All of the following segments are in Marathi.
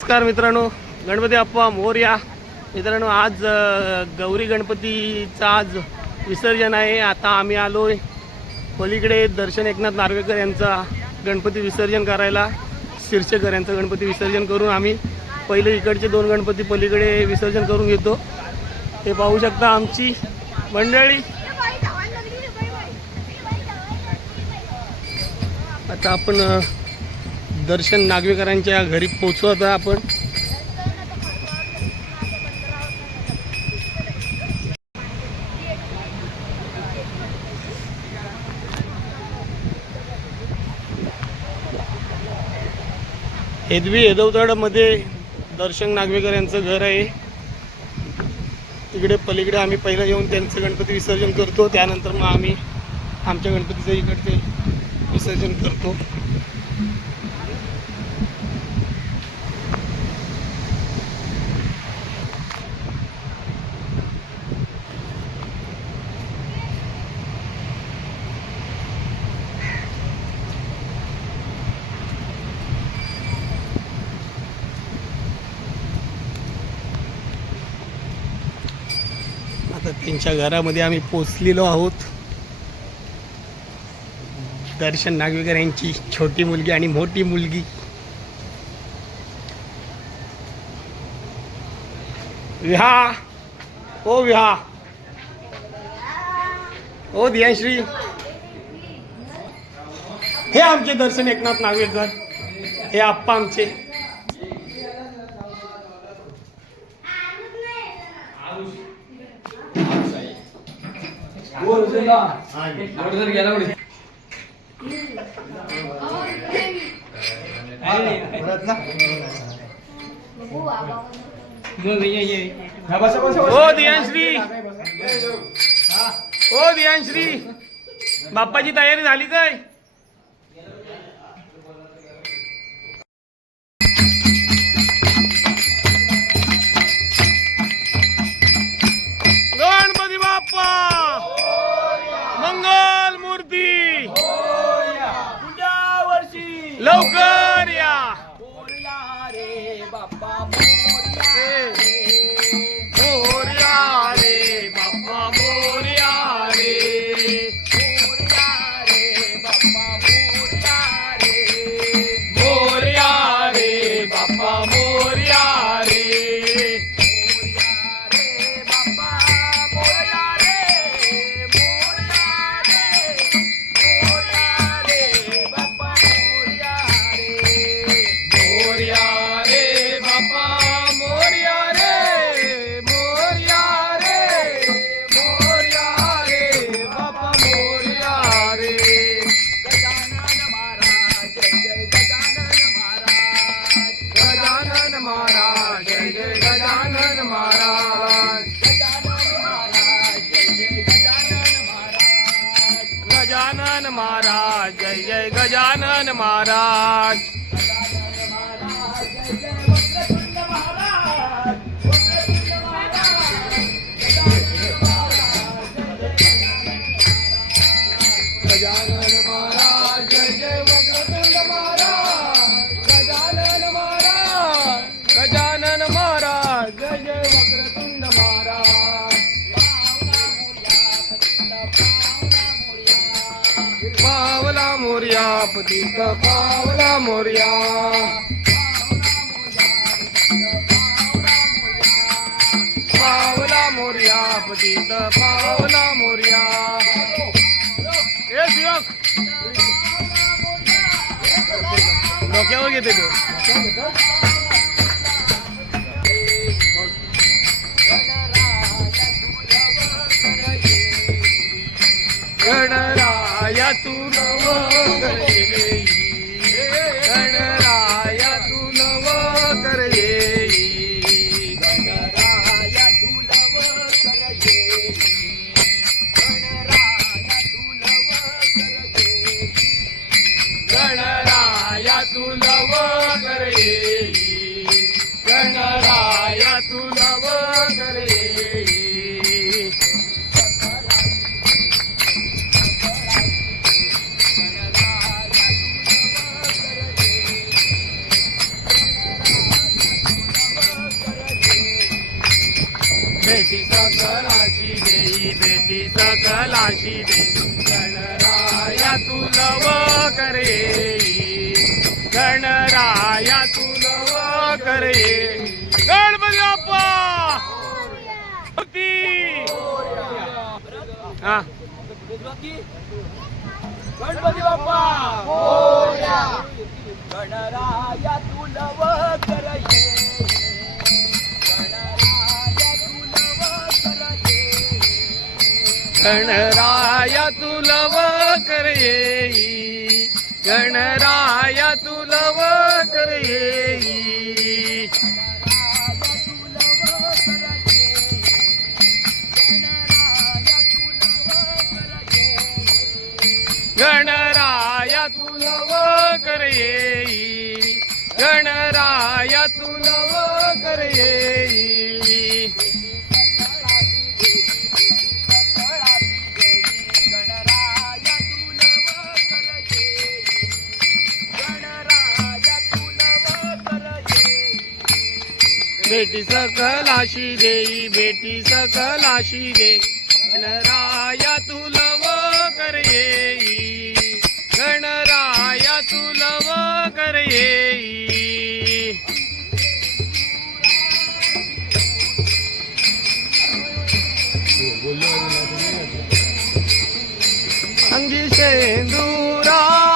नमस्कार मित्रांनो गणपती अप्पा मोर्या. मित्रांनो आज गौरी गणपतीचं आज विसर्जन आहे. आता आम्ही आलो पलीकडे दर्शन एकनाथ नार्वेकर यांचा गणपती विसर्जन करायला. शिरशेकर यांचं गणपती विसर्जन करून आम्ही पहिले इकडचे दोन गणपती पलीकडे विसर्जन करून घेतो. हे पाहू शकता आमची मंडळी. आता आपण दर्शन नागवेकरांच्या घरी पोचू आता आपण. हेदवी हेदवतडमध्ये दर्शन नागवेकर यांचं घर आहे. तिकडे पलीकडे आम्ही पहिलं येऊन त्यांचं गणपती विसर्जन करतो. त्यानंतर मग आम्ही आमच्या गणपतीचं इकडचे विसर्जन करतो. आता त्यांच्या घरामध्ये आम्ही पोचलेलो आहोत. दर्शन नागवेकर यांची छोटी मुलगी आणि मोठी मुलगी. विहा. ओ विहा. ओ दियाश्री. हे आमचे दर्शन एकनाथ नागवेकर. हे आप्पा आमचे. ओ दियांश्री. ओ दियांश्री. बाप्पाची तयारी झाली काय? मोर्या पतित पावला मोर्या. पावला मोर्या पतित पावला मोर्या. ए शिवक. डोक्यावर घेते तो. गणराया तू नव बेटी सकलाशी देई बेटी सकलाशी देई गणराया तुलव करे गणराया तुलव करे गणपती बाप्पा! होती. हा. गणपती बाप्पा! गणराया तुलव करे गणराया तुलव कर येई. गणराया तुलव कर येई. गणराया तुलव कर येई. गणराया तुलव कर येई. भेटी सकलाशी देई भेटी सकलाशी दे. गणराया तुलव कर येई गणराया तुलव कर येई अंगी शेंदुराची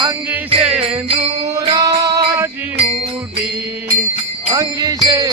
अंगी शेंदुराची उटी अंगी शेंदुराची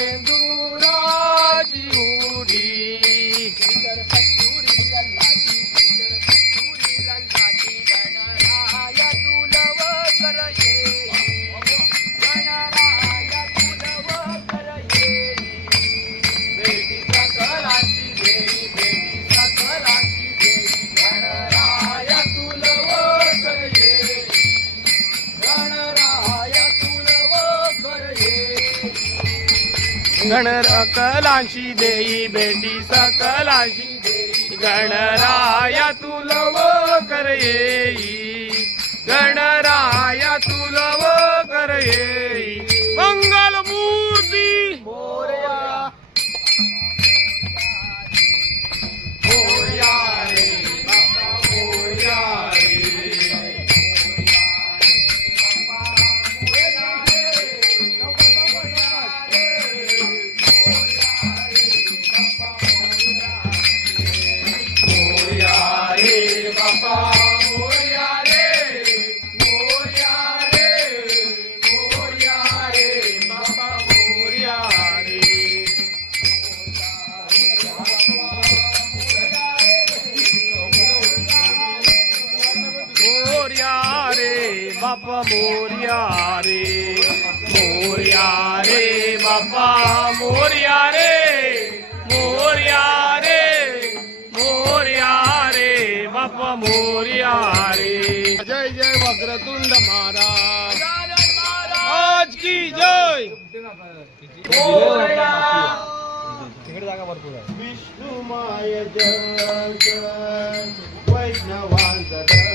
गणरकलांशी देई बेटी सकलांशी देई. गणराया तुलव कर येई गणराया तुलव कर येई विष्णू माय जय वैष्णवांचा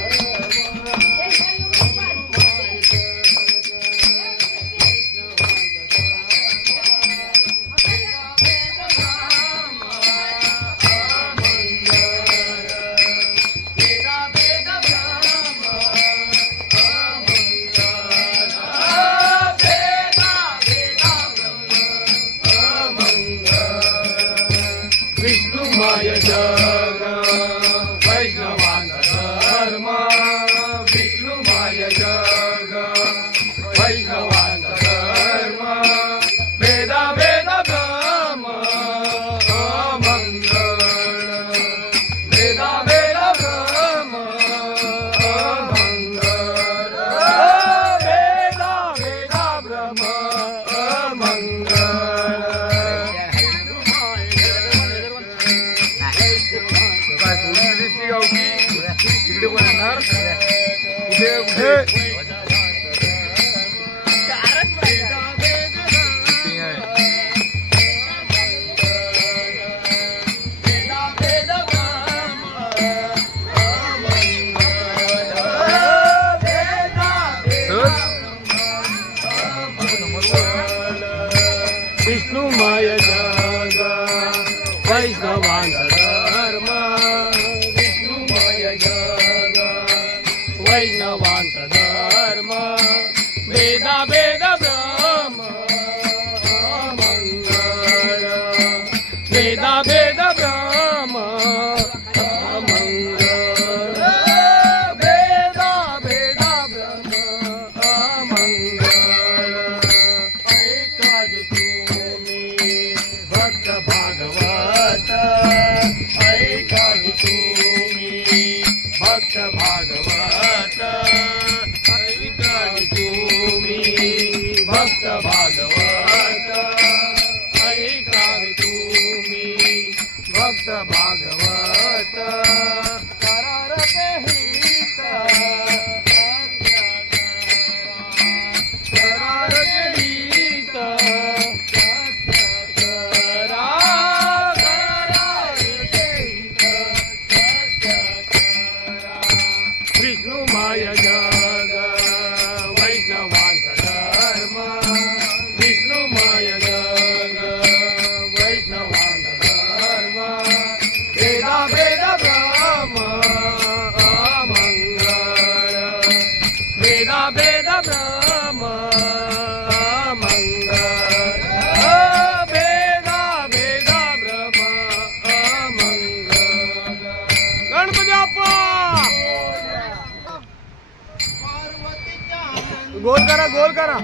गोल करा गोल करा.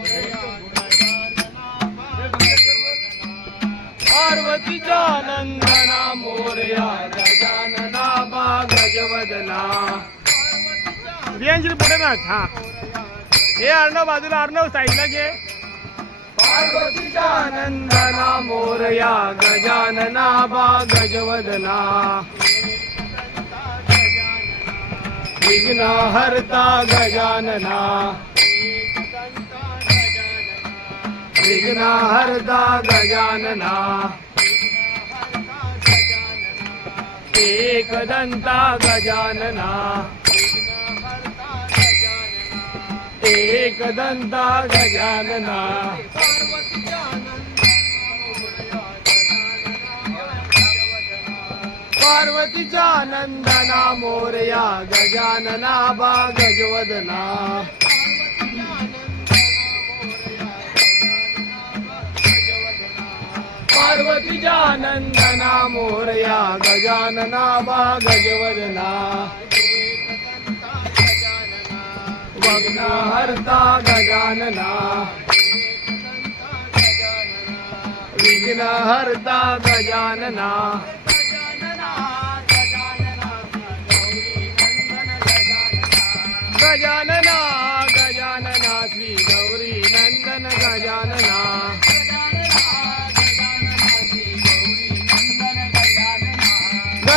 पार्वतीच्या नंदना मोरया गजानना बा गजवदना. बियांची पुढे ना हा. हे अर्णव बाजूला अर्णव साईडला घे. पार्वतीच्या नंदना मोरया गजानना बा गजवदना. विघ्न हरता गजानना. विघ्न गजानना. एकदंता गजानना. एकदंता गजानना. पार्वतीच्या नंदना मोरया गजानना बा गजवदना. पार्वतीच्या नंदना मोरया गजानना बा गजवदना हरता गजानना. विघ्न हरता गजानना. गजानना गजानना.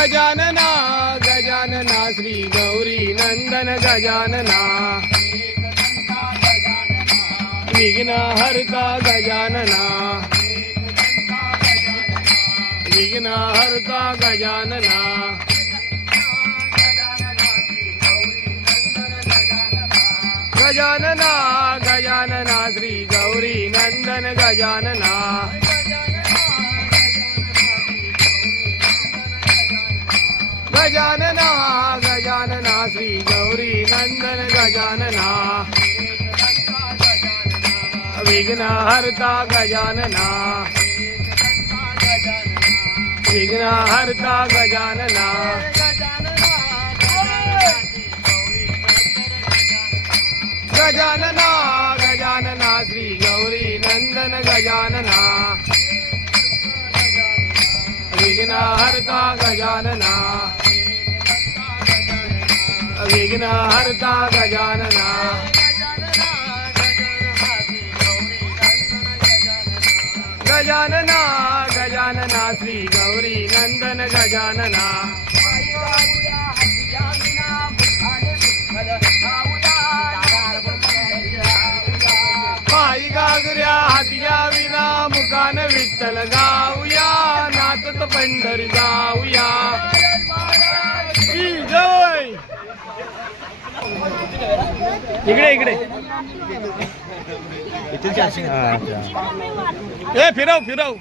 गजानना गजानना श्री गौरी नंदन गजानना। विघ्न हरता गजानना। विघ्न हरता गजानना। गजानना गजानना श्री गौरी नंदन गजानना। गजानना गजानना श्री गौरी नंदन गजानना। विघ्नहर्ता गजानना। विघ्नहर्ता गजानना। गजानना गजानना श्री गौरी नंदन गजानना। विघ्नहर्ता गजानना। विघ्न हरता गजानना. गजानना गजानना श्री गौरी नंदन गजानना. पायी गाजऱ्या हातग्या विना मुखान विठ्ठल गाऊया. नाचत पंढरी जाऊया इकडे इकडे. ए फिरव फिरव.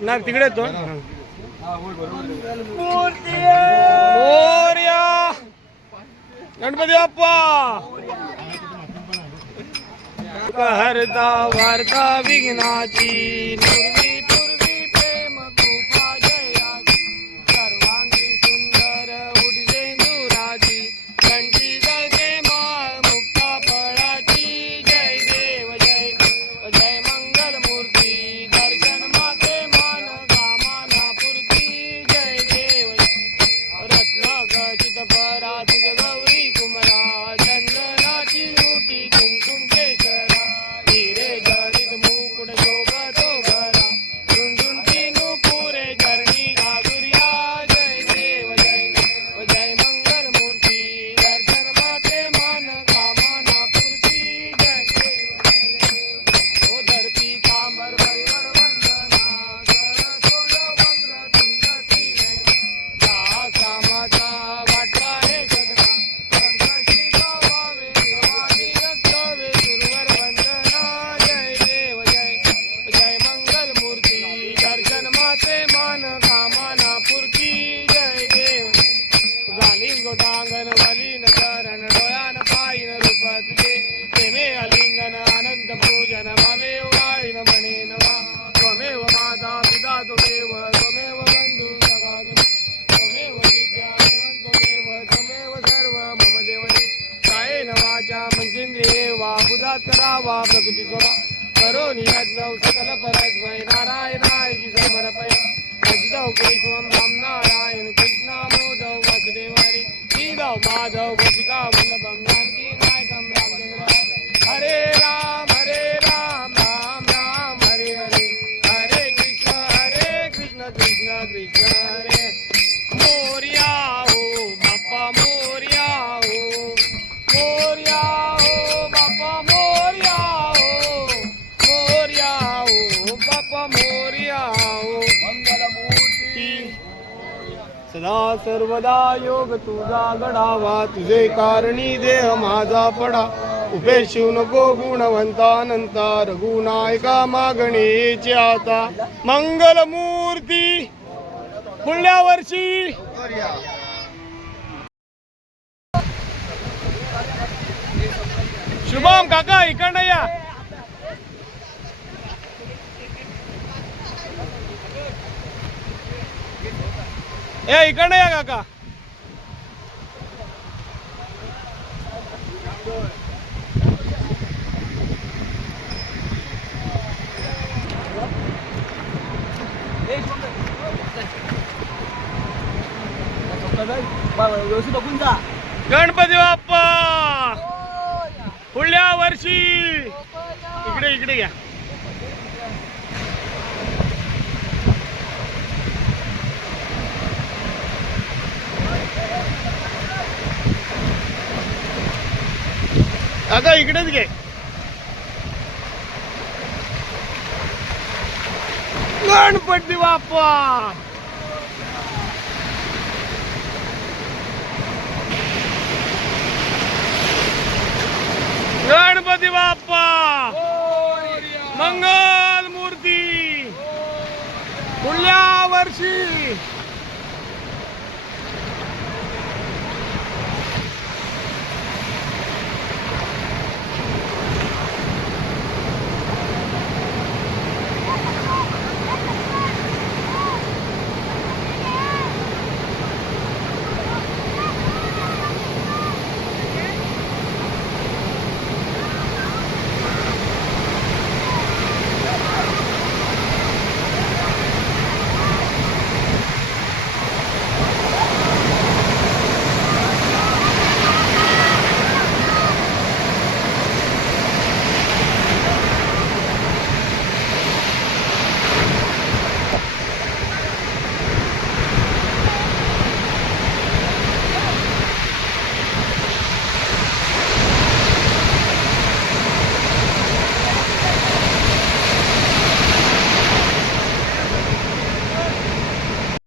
नाही तिकडे तो गणपती बाप्पा. हरता वार्ता विघ्नाची देवा तरा वा प्रकृती स्वभा करो नियज्ञ सकल परस्मै नारायणाय समर्पय अजदौ केशवं राम नारायण कृष्णामोदौ वासुदेवारी श्रीदौ माधव गोपिका वल्लभं जानकी नायकं रामचन्द्र हरे राम। सदा सर्वदा योग तुझा घडावा. तुझे कारणी देह माझा पडा. उभे शिव नको गुणवंतानंता. रघुनायका मागणेची आता. मंगलमूर्ती पुढल्या वर्षी. शुभम काका इकडनं या. ए इकडनं या काका. व्यवस्थित बघून जा. गणपती बाप्पा! पुढल्या वर्षी. इकडे इकडे घ्या. आता इकडेच घे. गणपती बाप्पा! गणपती बाप्पा! मंगल मूर्ती! पुढल्या वर्षी!